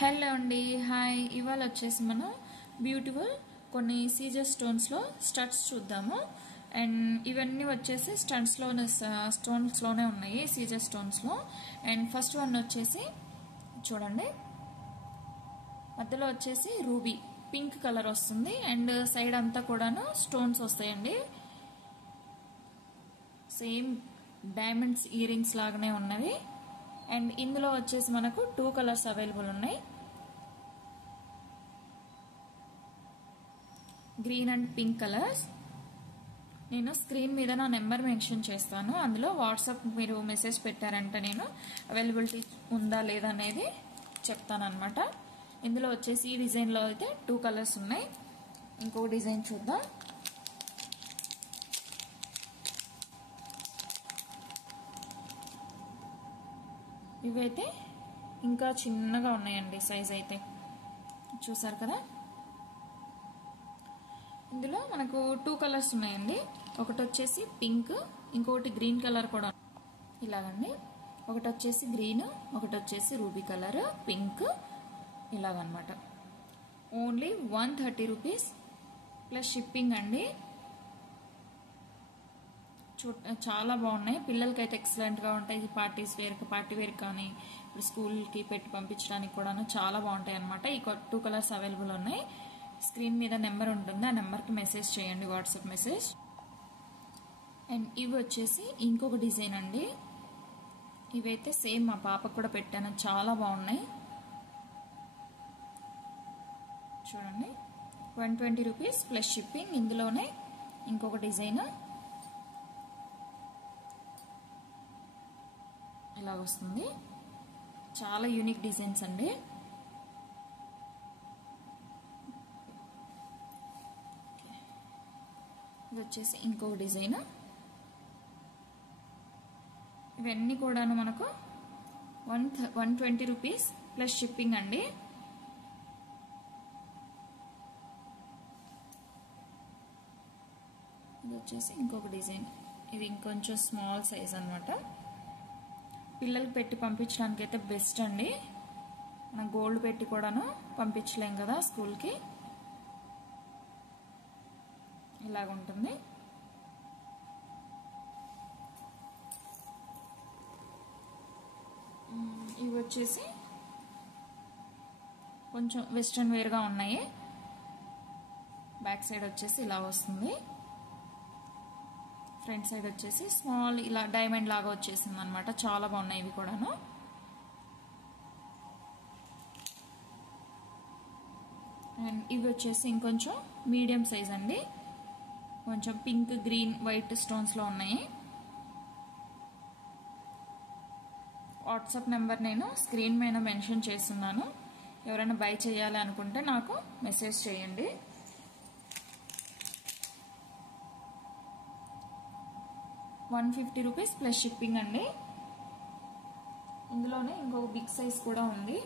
Hello అండి, hi. ఇవాళ వచ్చేసి మనం బ్యూటిఫుల్ కొన్ని సీజర్ స్టోన్స్లో స్టడ్స్ చూద్దాము. అండ్ ఇవన్నీ వచ్చేసి స్టోన్స్లోనే ఉన్నాయి, సీజర్ స్టోన్స్లో. అండ్ ఫస్ట్ వన్ వచ్చేసి చూడండి, మధ్యలో వచ్చేసి రూబీ పింక్ కలర్ వస్తుంది. అండ్ సైడ్ అంతా కూడాను స్టోన్స్ వస్తాయండి. సేమ్ డైమండ్స్ ఇయర్ రింగ్స్ లాగానే ఉన్నవి. అండ్ ఇందులో వచ్చేసి మనకు 2 కలర్స్ అవైలబుల్ ఉన్నాయి, గ్రీన్ అండ్ పింక్ కలర్స్. నేను స్క్రీన్ మీద నా నెంబర్ మెన్షన్ చేస్తాను, అందులో వాట్సాప్ మీరు మెసేజ్ పెట్టారంటే నేను అవైలబిలిటీ ఉందా లేదా అనేది చెప్తాను అనమాట. ఇందులో వచ్చేసి ఈ డిజైన్లో అయితే 2 కలర్స్ ఉన్నాయి. ఇంకో డిజైన్ చూద్దాం. ఇవైతే ఇంకా చిన్నగా ఉన్నాయండి, సైజ్ అయితే చూసారు కదా. ఇందులో మనకు 2 కలర్స్ ఉన్నాయండి. ఒకటి వచ్చేసి పింక్, ఇంకొకటి గ్రీన్ కలర్ కూడా ఇలాగండి. ఒకటి వచ్చేసి గ్రీన్, ఒకటి వచ్చేసి రూబీ కలర్, పింక్ ఇలాగనమాట. ఓన్లీ 130 రూపీస్ ప్లస్ షిప్పింగ్ అండి. చాలా బాగున్నాయి, పిల్లలకైతే ఎక్సలెంట్గా ఉంటాయి. పార్టీ వేర్ కానీ ఇప్పుడు స్కూల్కి పెట్టి పంపించడానికి కూడా చాలా బాగుంటాయి అనమాట. ఈ 2 కలర్స్ అవైలబుల్ ఉన్నాయి. స్క్రీన్ మీద నెంబర్ ఉంటుంది, ఆ నెంబర్కి మెసేజ్ చేయండి, వాట్సాప్ మెసేజ్. అండ్ ఇవి వచ్చేసి ఇంకొక డిజైన్ అండి. ఇవైతే సేమ్ మా పాపకు కూడా పెట్టాను, చాలా బాగున్నాయి. చూడండి, 120 రూపీస్ ప్లస్ షిప్పింగ్. ఇందులోనే ఇంకొక డిజైన్ ఇలా వస్తుంది. చాలా యూనిక్ డిజైన్స్ అండి. ఇది వచ్చేసి ఇంకొక డిజైన్. ఇవన్నీ కూడాను మనకు 120 రూపీస్ ప్లస్ షిప్పింగ్ అండి. ఇది వచ్చేసి ఇంకొక డిజైన్. ఇది ఇంకొంచెం స్మాల్ సైజ్ అనమాట. పిల్లలకి పెట్టి పంపించడానికి అయితే బెస్ట్ అండి. మనం గోల్డ్ పెట్టి కూడాను పంపించలేం కదా స్కూల్కి. ఇలాగుంటుంది. ఇవి వచ్చేసి కొంచెం వెస్ట్రన్ వేర్గా ఉన్నాయి. బ్యాక్ సైడ్ వచ్చేసి ఇలా వస్తుంది, ఫ్రంట్ సైడ్ వచ్చేసి స్మాల్ ఇలా డైమండ్ లాగా వచ్చేసింది అనమాట. చాలా బాగున్నాయి ఇవి కూడాను. అండ్ ఇవి వచ్చేసి ఇంకొంచెం మీడియం సైజ్ అండి. కొంచెం పింక్, గ్రీన్, వైట్ స్టోన్స్లో ఉన్నాయి. వాట్సాప్ నెంబర్ నేను స్క్రీన్ మీద మెన్షన్ చేస్తున్నాను. ఎవరైనా బై చేయాలి అనుకుంటే నాకు మెసేజ్ చేయండి. $150 రూపీస్ ప్లస్ షిప్పింగ్ అండి. ఇందులోనే ఇంకొక బిగ్ సైజ్ కూడా ఉంది.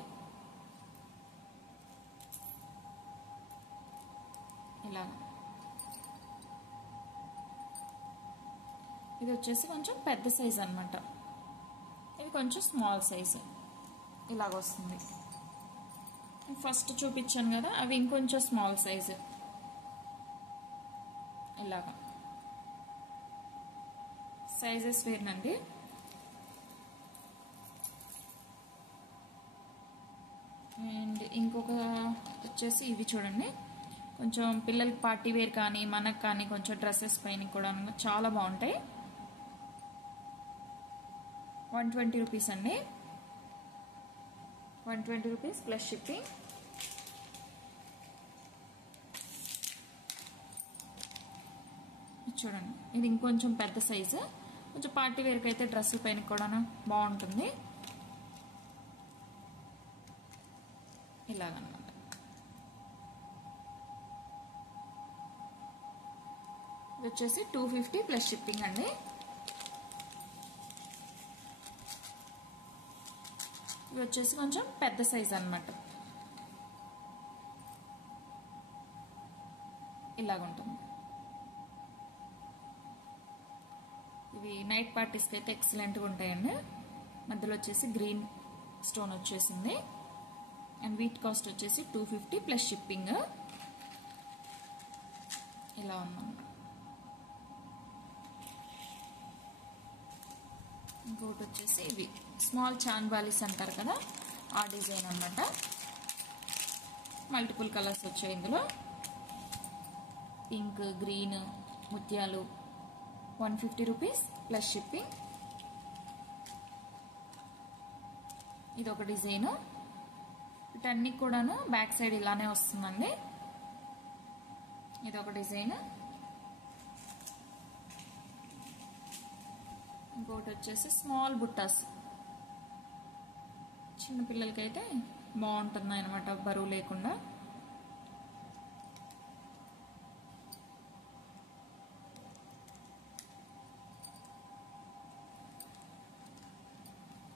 ఇలా ఇది వచ్చేసి కొంచెం పెద్ద సైజ్ అనమాట. ఇది కొంచెం స్మాల్ సైజ్ ఇలాగ వస్తుంది. ఫస్ట్ చూపించాను కదా, అవి ఇంకొంచెం స్మాల్ సైజ్ ఇలాగా సైజెస్ వేరునండి. అండ్ ఇంకొక వచ్చేసి ఇవి చూడండి, కొంచెం పిల్లలకి పార్టీ వేర్ కానీ మనకు కానీ కొంచెం డ్రెస్సెస్ పైన కూడా చాలా బాగుంటాయి. 120 రూపీస్ అండి. 120 రూపీస్ ప్లస్ షిప్పింగ్. చూడండి, ఇది ఇంకొంచెం పెద్ద సైజు. కొంచెం పార్టీ వేర్కి అయితే డ్రెస్సుల పైన కూడా బాగుంటుంది. ఇలాగన్నమాట. ఇది వచ్చేసి 250 ప్లస్ షిప్పింగ్ అండి. ఇవి వచ్చేసి కొంచెం పెద్ద సైజ్ అనమాట. ఇలాగుంటుంది. ఇవి నైట్ పార్టీస్కి అయితే ఎక్సలెంట్గా ఉంటాయండి. మధ్యలో వచ్చేసి గ్రీన్ స్టోన్ వచ్చేసింది. అండ్ వీటి కాస్ట్ వచ్చేసి 250 ప్లస్ షిప్పింగ్. ఇలా ఉన్నాం. ఇంకొకటి వచ్చేసి ఇవి స్మాల్ చాన్బాలీస్ అంటారు కదా, ఆ డిజైన్ అన్నమాట. మల్టిపుల్ కలర్స్ వచ్చాయి ఇందులో. పింక్, గ్రీన్, ముత్యాలు. 150 రూపీస్ ప్లస్ షిప్పింగ్. ఇది ఒక డిజైన్. వీటన్ని కూడాను బ్యాక్ సైడ్ ఇలానే వస్తుందండి. ఇది ఒక డిజైన్. ఇంకోటి వచ్చేసి స్మాల్ బుట్టాస్, చిన్నపిల్లలకైతే బాగుంటుంది అనమాట, బరువు లేకుండా.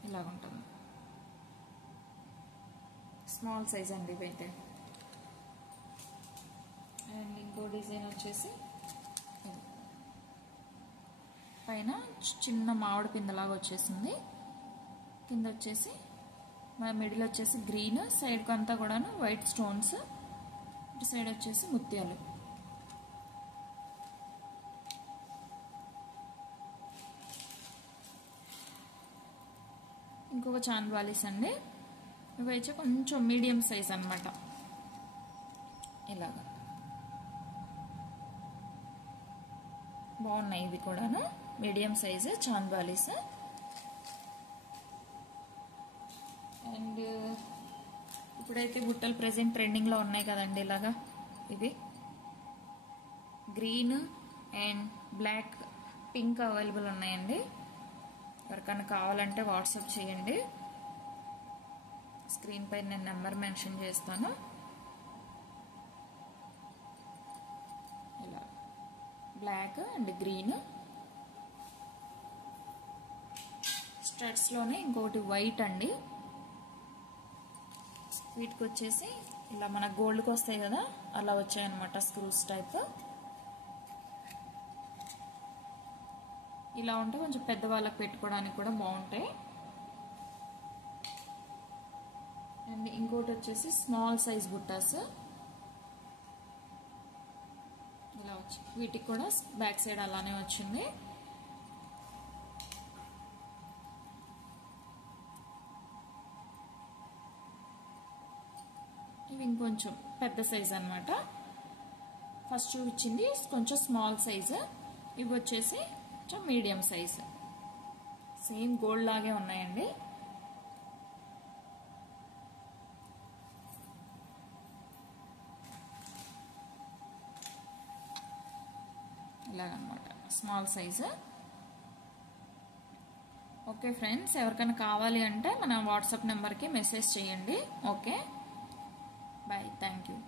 ఇలాగుంటుంది. స్మాల్ సైజ్ అండి ఇవైతే. అండ్ ఇంకో డిజైన్ వచ్చేసి పైన చిన్న మామిడి పిందలాగా వచ్చేసింది. కింద వచ్చేసి మిడిల్ వచ్చేసి గ్రీన్, సైడ్కి అంతా కూడాను వైట్ స్టోన్స్, ఇటు సైడ్ వచ్చేసి ముత్యాలు. ఇంకొక చాన్వాలీస్ అండి. ఇవి అయితే కొంచెం మీడియం సైజ్ అన్నమాట. ఇలాగా బాగున్నాయి ఇవి కూడాను, మీడియం సైజు చాన్వాలీస్. అండ్ ఇప్పుడైతే బుట్టలు ప్రెజెంట్ ట్రెండింగ్లో ఉన్నాయి కదండి, ఇలాగా ఇవి green and black, pink available ఉన్నాయండి. ఎవరికైనా కావాలంటే వాట్సాప్ చేయండి. స్క్రీన్ పైన నేను నెంబర్ మెన్షన్ చేస్తాను. ఇలా బ్లాక్ అండ్ గ్రీన్. స్టడ్స్లోనే ఇంకొకటి వైట్ అండి. వీటికి వచ్చేసి ఇలా మన గోల్డ్కి వస్తాయి కదా, అలా వచ్చాయన్నమాట, స్క్రూస్ టైప్. ఇలా ఉంటే కొంచెం పెద్దవాళ్ళకి పెట్టుకోవడానికి కూడా బాగుంటాయి. అండ్ ఇంకోటి వచ్చేసి స్మాల్ సైజ్ బుట్టాస్ ఇలా వచ్చి, వీటికి కూడా బ్యాక్ సైడ్ అలానే వచ్చింది. ఇవి ఇంకొంచెం పెద్ద సైజ్ అన్నమాట. ఫస్ట్ చూపించింది కొంచెం స్మాల్ సైజు, ఇవి వచ్చేసి కొంచెం మీడియం సైజు. సేమ్ గోల్డ్ లాగే ఉన్నాయండి. ఇలాగనమాట స్మాల్ సైజు. ఓకే ఫ్రెండ్స్, ఎవరికైనా కావాలి అంటే మన వాట్సాప్ నెంబర్కి మెసేజ్ చేయండి. Okay, bye, thank you.